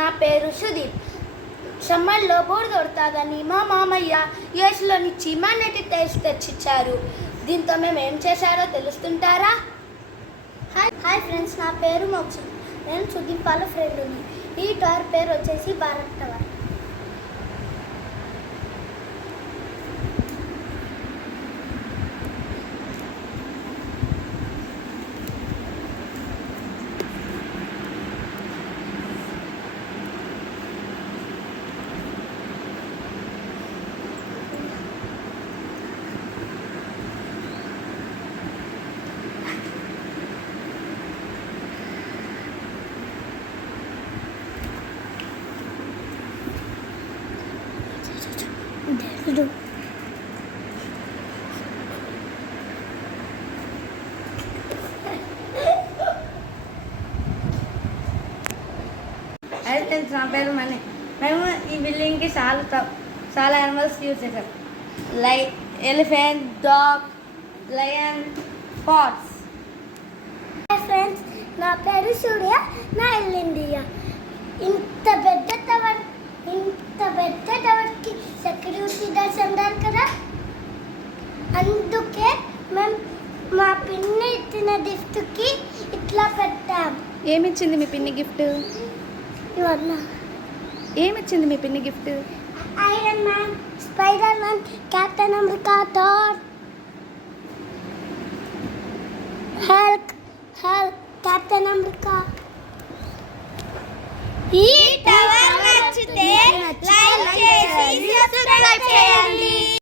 నా పేరు సుదీప్. సమ్మర్లో బోర్ కొడతాదని మా మామయ్య యూఎస్లో నుంచి హ్యుమానిటీ టెస్ట్ తెచ్చిచ్చారు. దీంతో మేము ఏం చేశారో తెలుస్తుంటారా? హాయ్ ఫ్రెండ్స్, నా పేరు మోక్ష. నేను సుదీప్ వాళ్ళ ఫ్రెండ్ని. ఈ టవర్ పేరు వచ్చేసి భారత్ టవర్. నా పేరు మనీ. మేము ఈ బిల్డింగ్కి చాలా యానిమల్స్ యూజ్ చేసాం. Like elephant, dog, lion, fox. Hi friends, నా పేరు సూర్య. నా ఇల్లు ఇండియా. ఇంత పెద్ద టవర్కి సెక్యూరిటీ గార్డ్స్ ఉన్నారు కదా, అందుకే మేము మా పిన్ని ఇచ్చిన గిఫ్ట్కి ఇట్లా పెట్టాం. ఏమిచ్చింది మీ పిన్ని గిఫ్ట్? ఇవన్నా ఏమిచ్చింది మీ పిన్ని gift? Iron Man, Spider Man, Captain America, Thor, Hulk, Captain America. ఈ టవర్ నచ్చితే లైక్ చేసి సబ్స్క్రైబ్ చేయండి.